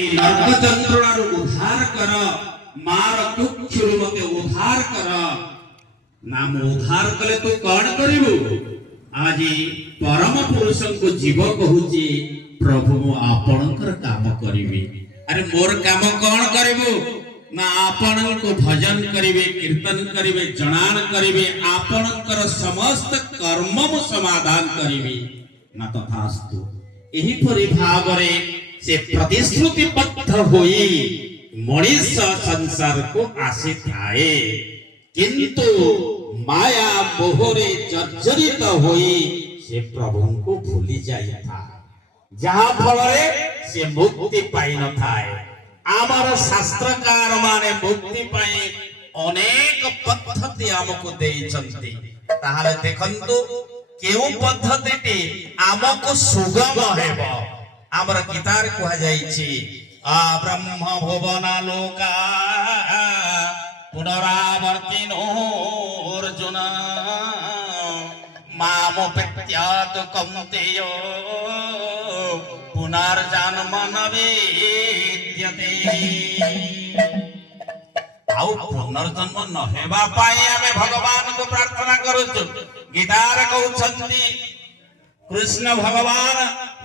এই নরক যন্ত্রণার উদ্ধার কর মার কুক্ষুর মতে উদ্ধার কর নাম উদ্ধার কলে তু কଣ করিবু আজি परम पुरुष को जीव कहूची प्रभु मु आपणकर काम करिवे अरे मोर काम कौन करिबु ना आपणको भजन करिवे कीर्तन करिवे जनान करिवे आपणकर समस्त कर्म मु समाधान करिवे ना तथास्तु एही परि भावरे से प्रतिश्रुतिबद्ध होई मनुष्य संसार को आसी थाए किंतु माया मोहरे जर्जरित होई से प्रभु को भूली जाई था जहां फल से मुक्ति पाई न थाए आमर शास्त्रकार माने मुक्ति पाई अनेक पद्धति हमको देइचंती ताहाले देखंतु केउ पद्धतिटी हमको सुगम हेबो आमर गीतार कहै जाईछि आ ब्रह्म भुवना लोका पुनरावर्तिनो अर्जुन मामोपेत्यात कौन्तेय पुनर्जन्म न विद्यते आउ पुनर्जन्म न हेबा पाई आमे भगवान को प्रार्थना करूछु गीतार कहउछंती कृष्ण भगवान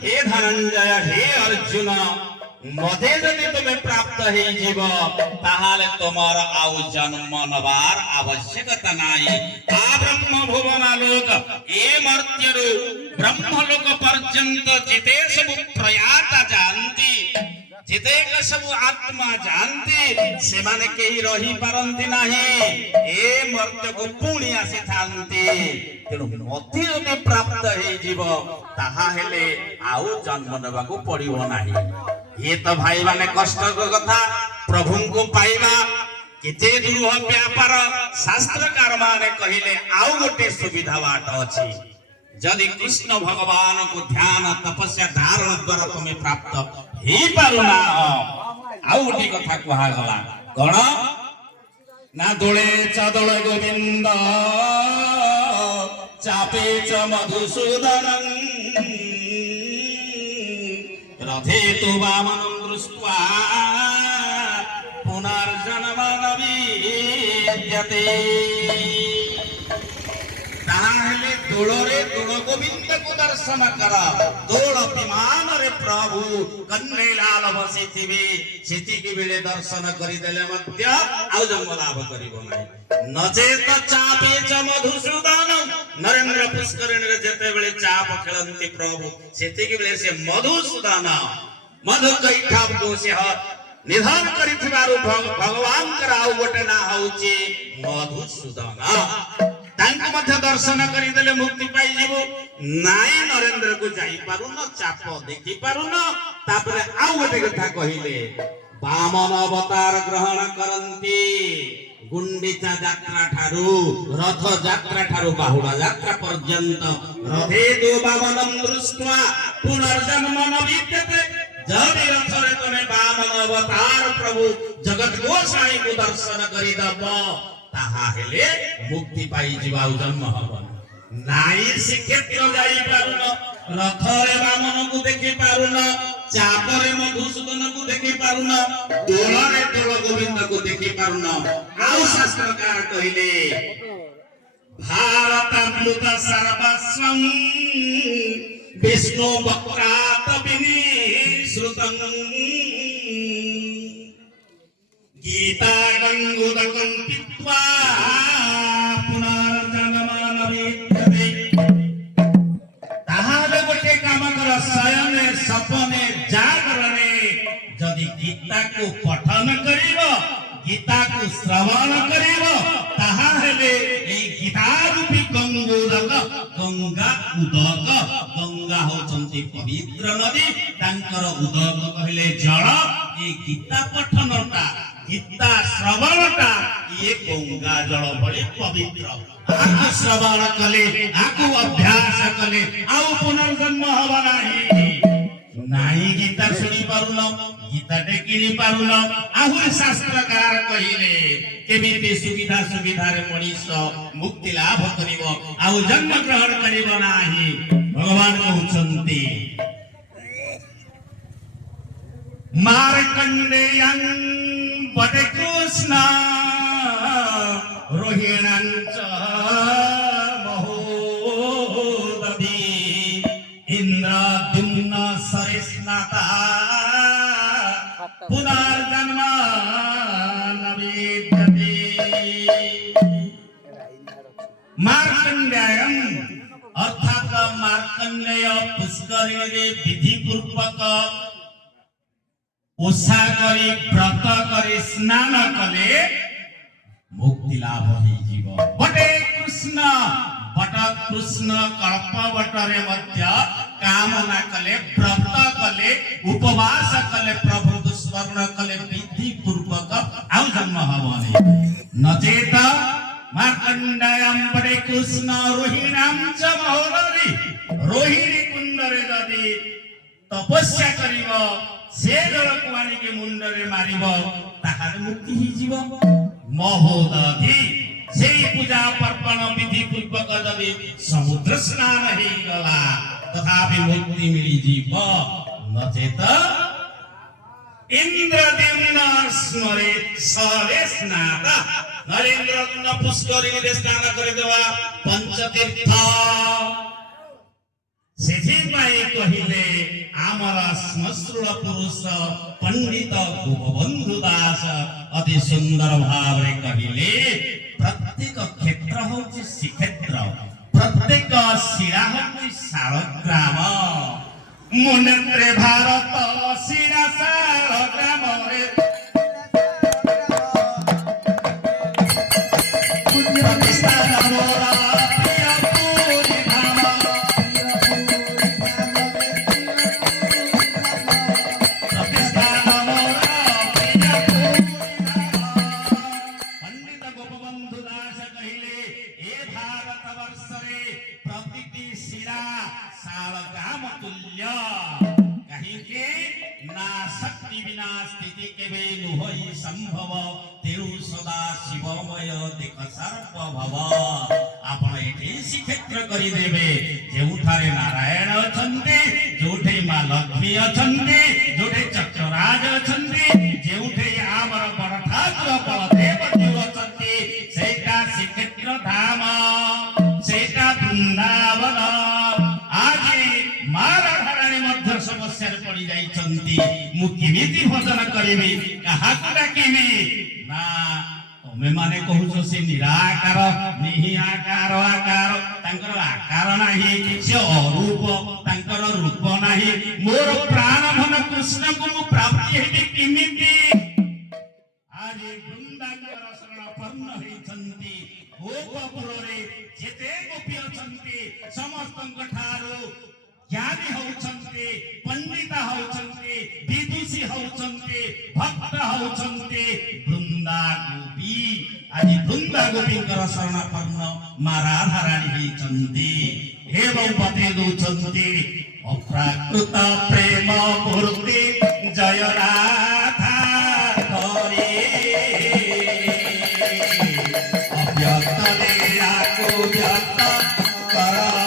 हे धनंजय हे अर्जुन मधे जदि तुम्हें प्राप्त हे जीव ताहाले तुमार आउ जन्म नबार आवश्यकता नाही आ ब्रह्म भुवन लोक ए मर्त्यरु ब्रह्म लोक पर्यंत जिते सब प्रयाता जानती जिते सब आत्मा जानती से माने केही रही पारंती नाही ए मर्त्य को पुणी आसी थांती तेणु मधे जदि प्राप्त हे जीव ताहा हेले आउ जन्म नबा को पड़िबो नाही ये तो भाई माने कष्ट कथा प्रभु को पाइबा केते दुर्ह व्यापार शास्त्रकार माने कहिले आउ गोटे सुविधा बाट अछि जदि कृष्ण भगवान को ध्यान तपस्या धारण द्वारा तुम्हें प्राप्त हे पारुना आउ गोटे कथा कहा गला गण ना दोले चदळ गोविंद चापे च मधुसूदनं रथे तो वामनं दृष्ट्वा पुनर्जन्म न विद्यते ताहाले दोलरे दोल गोविंद को दर्शन कर दोल विमान रे प्रभु कन्ने लाल बसिथिबे सेति के बेले दर्शन करि देले मध्य आउ जन्म लाभ करिवो नाही नचेत चापे च मधुसूदन नरेंद्र पुष्करिणी रे जेते बेले चाप खेलंती प्रभु सेति के बेले से मधुसूदन मधु कैठा को से निधान करिथिबारु भगवान कराउ गोटे ना होउची मधुसूदन तांको मध्य दर्शन करि देले मुक्ति पाई जीवो नाई नरेंद्र को जाई पारु न चाप देखि पारु न तापरे आउ गोटे कथा कहिले वामन अवतार ग्रहण करंती गुंडीचा यात्रा ठारू रथ यात्रा ठारू बाहुडा यात्रा पर्यंत रथे दो वामनं दृष्ट्वा पुनर्जन्म न विद्यते जदि रथरे तमे वामन अवतार प्रभु जगत गोसाई को दर्शन करि दब ताहा हेले मुक्ति पाई जीवा जन्म हबन नाई श्रीक्षेत्र जाई पारुन रथरे वामन को देखि पारुन चापरे मधुसूदन को देखि पारुन दोलरे दोल गोविंद को देखि पारुन आउ शास्त्रकार कहिले भारतमृत सर्वस्वं विष्णु वक्रात विनिश्रुतं गीता गंगोदकं पीत्वा पुनर्जन्म न विद्यते ताहाले गोटे काम कर शयने सपने जागरणे जदि गीता को पठन करिवो गीता को श्रवण करिवो ताहा हेले ए गीता रूपी गंगोदक गंगा उदक गंगा होचंती पवित्र नदी तांकर उदक कहले जल ए गीता पठनटा गीता श्रवणटा ये गंगा जल भली पवित्र आकु श्रवण कले आकु अभ्यास कले आउ पुनर्जन्म हवा नाही गीता सुनी पारुन गीता टेकिनी पारुन आहुर शास्त्रकार कहिले केमिति सुविधा सुविधा रे मनीष मुक्ति लाभ करिवो आउ जन्म ग्रहण करिवो नाही भगवान कहउछंती मार्कंडेयं वदे कृष्ण रोहिणांच महोदधी इंद्रद्युम्न सरिस्नाता पुनर्जन्म न विद्यते मार्कंडेयं अर्थात मार्कंडेय पुष्करिणी विधि पूर्वक ओषा करी व्रत करी स्नान कले मुक्ति लाभ होइजिव बटे कृष्ण कल्प बटरे मध्य कामना कले व्रत कले उपवास कले प्रभु स्मरण कले विधि पूर्वक आउ जन्म हबने नचेत मार्कंडेयं बटे कृष्ण रोहिणां च महोदरी रोहिणी कुंडरे जदि तपस्या करिव से जलको आनिके मुंडरे मारिब ताहार मुक्ति हिजिब महोदधी से पूजा पर्पण विधि पूर्वक जदि समुद्र स्नान हे गला तथापि मुक्ति मिली जीव नचेत इंद्रद्युम्न स्मरे सरे स्नात नरेंद्रद्युम्न पुष्करिणी स्नान करिदेवा पंचतीर्थ सेथिपाई कहिले आमर श्मश्रुल पुरुष पंडित गोपबंधु दास अति सुंदर भाव कहिले प्रत्येक क्षेत्र होची श्रीक्षेत्र प्रत्येक शिरा होची शालग्राम मुनेत्रे भारत शिरा शालग्राम रे प्रतिष्ठान मोरा संभव तेरु सदा शिवमय देख सर्प भव आपण एठी श्रीक्षेत्र करि देबे जेउठारे नारायण अछन्ते जोठे मा लक्ष्मी अछन्ते जोठे चक्रराज अछन्ते जेउठे आमर बड़ ठाकुर बलदेव देव अछन्ते सेटा श्रीक्षेत्र धाम सेटा वृंदावन आज मारा धाराणी मध्य समस्या पड़ी जाइछन्ती मु केमिति भजन करिबी काहाकु डाकिबी ना तमे माने कहूछ से निराकार निहि आकार आकार तांकर आकार नाही से अरूप तांकर रूप नाही मोर प्राण धन कृष्ण को प्राप्ति हेबी केमिति आज वृंदावन शरण पन्न हेछन्ती गोपपुर रे जेते गोपी अछन्ती समस्तंक ठारो ज्ञानी होउछन्ते पंडित होउछन्ते विदुषी होउछन्ते भक्त होउछन्ते वृंदा गोपी आदि वृंदा गोपींकर शरणापन्न मा राधा रानी हेछन्ते एवं पते दोछन्ते अप्राकृत प्रेम मूर्ति जय राधा करे अव्यक्त लीला को व्यक्त करा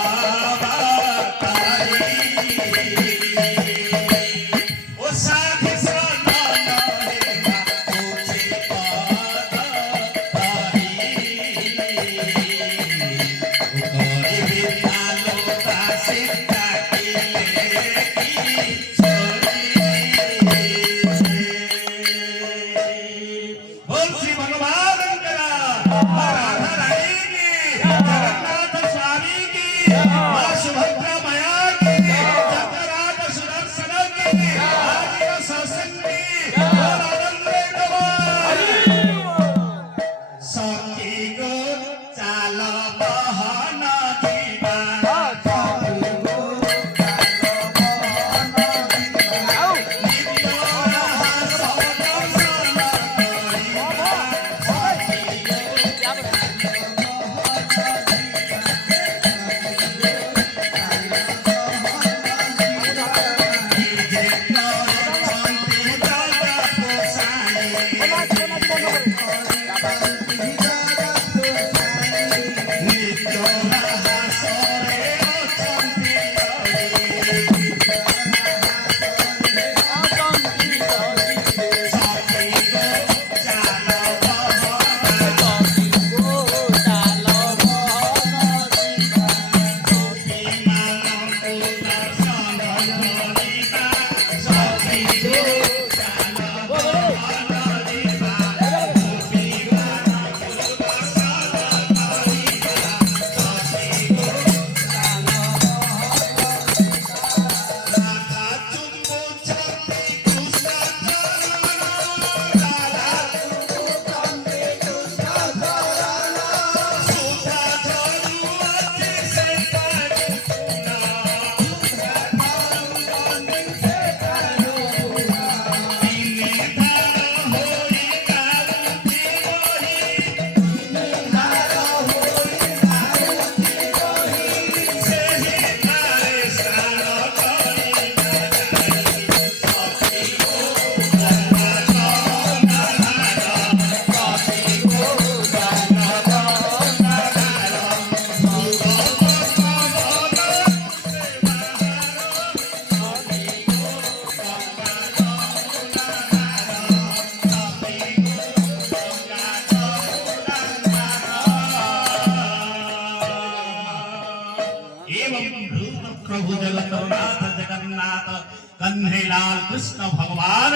कन्हैलाल कृष्ण भगवान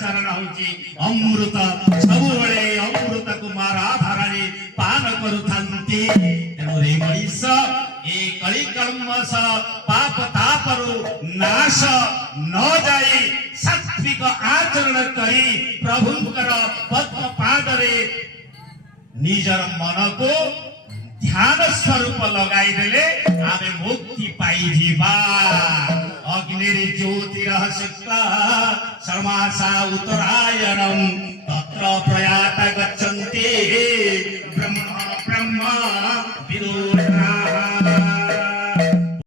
चरण होची अमृत सबुबळे अमृत कुमार आधाराने पान करुथांती तेणु रे मनीष ए कଳି कलमस पाप तापरु नाश न जाई सात्विक आचरण करी प्रभुंकर पद्म पादरे निजर मन को ध्यान स्वरूप लगाई देले आमे मुक्ति पाई जीवा अग्निरी ज्योतिरः शुक्ला शर्मासा उत्तरायणं तत्र प्रयाता गच्छन्ति ब्रह्म